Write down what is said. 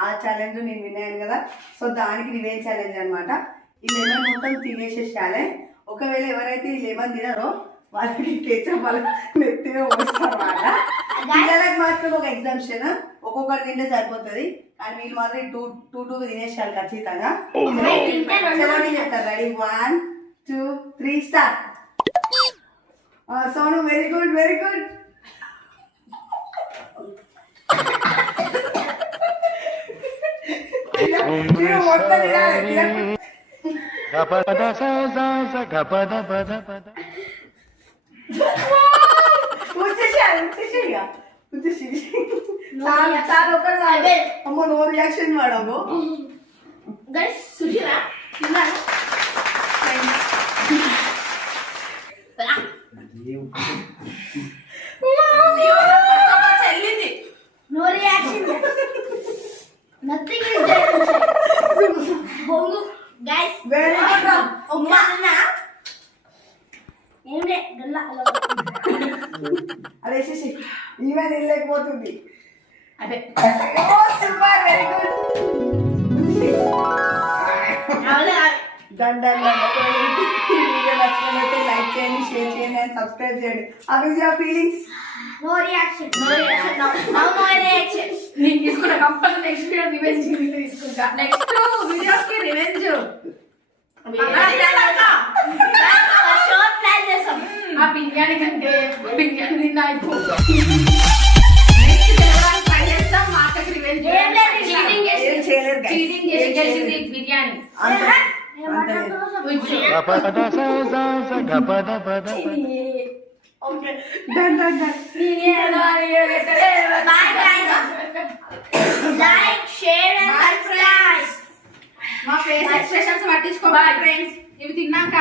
ఆ ఛాలెంజ్ నేను విన్నాను కదా. సో దానికి రివెంజ్ ఛాలెంజ్ అనమాట. ఈ లెమన్ మొత్తం తినేసేసాలి. ఒకవేళ ఎవరైతే ఈ లెమన్ తినారో వాళ్ళకి కేచప్ వాళ్ళ నెత్తిగా వస్తారన్నమాట. పిల్లలకు మాత్రం ఒక ఎగ్జామ్షన్, ఒక్కొక్కరు తింటే సరిపోతుంది. కానీ వీళ్ళు మాత్రం టూ తినేసారు ఖచ్చితంగా. చెప్తారు. Ready 1 2 3 start. Sonu very good very good. అమ్మ నో రియాక్షన్ వాడము. No reaction. Nothing is there. Bongo, guys. Very good. Umma. ఏం లే గల్లా అదే శశి ఈవెన్ వెళ్ళలేకపోతుంది. అదే super very good. Done done done. Video నచ్చినట్లయితే లైక్ చేయండి, షేర్ చేయండి అండ్ సబ్స్క్రైబ్ చేయండి. How is your feelings? No reaction. No reaction. No reaction. నేను తీసుకున్న కంపల్సరీ నెక్స్ట్ వీడియో రివెంజ్ తీసుకుంటా. నెక్స్ట్ వీడియోస్ కి రివెంజ్ షార్ట్ ప్లాన్ చేస్తాం. ఆ బిర్యానీ కంటే బిర్యానీ తిన్నా అయిపోతుంది. ట్రై చేస్తాం. మా అక్కకి రివెంజ్ చీటింగ్ చేసి గెలిచింది biryani. Okay done done done. Bye guys. Like, share and subscribe. మా ఫేస్ ఎక్స్ప్రెషన్స్ పట్టించుకోవాలి ఫ్రెండ్స్. ఇవి తిన్నాక